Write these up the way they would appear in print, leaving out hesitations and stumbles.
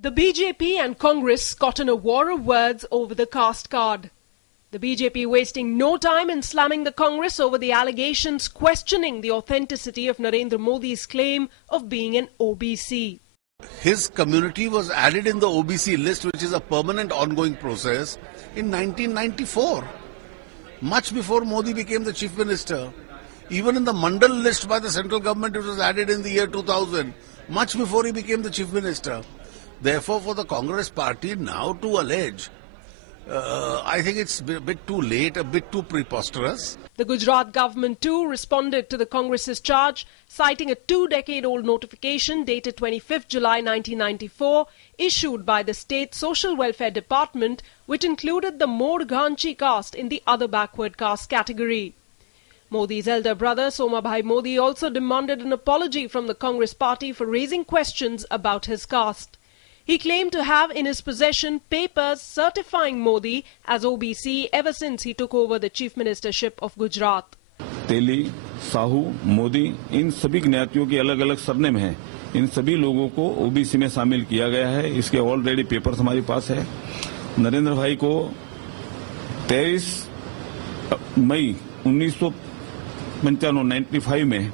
The BJP and Congress caught in a war of words over the caste card. The BJP wasting no time in slamming the Congress over the allegations questioning the authenticity of Narendra Modi's claim of being an OBC. His community was added in the OBC list, which is a permanent ongoing process, in 1994, much before Modi became the chief minister. Even in the Mandal list by the central government, it was added in the year 2000, much before he became the chief minister. Therefore, for the Congress party now to allege, I think it's a bit too late, a bit too preposterous. The Gujarat government too responded to the Congress's charge, citing a 2-decade-old notification dated 25th July 1994, issued by the state Social Welfare Department, which included the Modghanchi caste in the other backward caste category. Modi's elder brother Somabhai Modi also demanded an apology from the Congress party for raising questions about his caste. He claimed to have in his possession papers certifying Modi as OBC ever since he took over the chief ministership of Gujarat. तेली, साहू, मोदी इन सभी ज्ञातियों के अलग अलग surname हैं। इन सभी लोगों को OBC में शामिल किया गया है। इसके ऑलरेडी पेपर्स हमारे पास है। नरेंद्र भाई को 23 मई 1995 में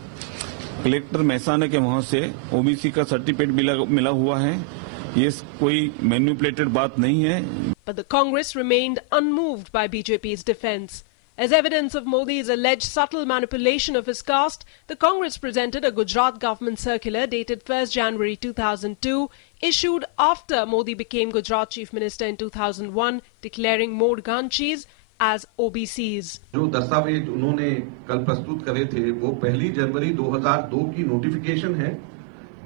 कलेक्टर महसाना के वहां से ओबीसी का सर्टिफिकेट मिला हुआ है। ये कोई मैनिपुलेटेड बात नहीं है। But the Congress remained unmoved by BJP's defense. As evidence of Modi's alleged subtle manipulation of his caste, the Congress presented a Gujarat government circular dated 1st January 2002, issued after Modi became Gujarat Chief Minister in 2001, declaring Modghanchis as OBCs. जो दस्तावेज उन्होंने कल प्रस्तुत करे थे, वो 1 जनवरी 2002 की notification है,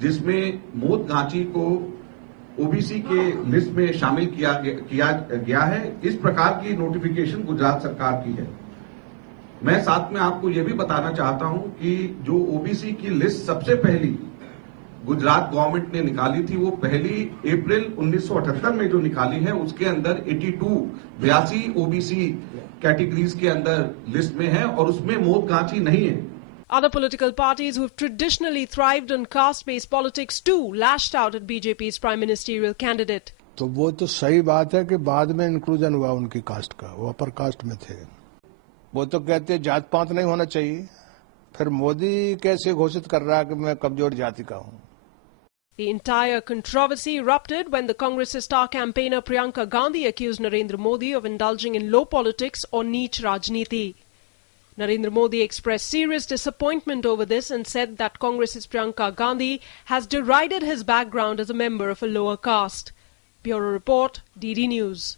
जिसमें मोदघांची को ओबीसी के लिस्ट में शामिल किया गया है। इस प्रकार की नोटिफिकेशन गुजरात सरकार की है। मैं साथ में आपको यह भी बताना चाहता हूं कि जो ओबीसी की लिस्ट सबसे पहली गुजरात गवर्नमेंट ने निकाली थी, वो 1 अप्रैल 1978 में जो निकाली है, उसके अंदर 82 ओबीसी कैटेगरीज के अंदर लिस्ट में है और उसमें मोदघांची नहीं है। Other political parties who have traditionally thrived on caste-based politics too lashed out at BJP's prime ministerial candidate. तो वो तो सही बात है कि बाद में इंक्लूजन हुआ उनकी कास्ट का, वो अपर कास्ट में थे। वो तो कहते हैं जात पात नहीं होना चाहिए, फिर मोदी कैसे घोषित कर रहा है कि मैं कमजोर जाति का हूं। The entire controversy erupted when the Congress's star campaigner Priyanka Gandhi accused Narendra Modi of indulging in low politics or niche rajniti. Narendra Modi expressed serious disappointment over this and said that Congress's Priyanka Gandhi has derided his background as a member of a lower caste. Bureau Report, DD News.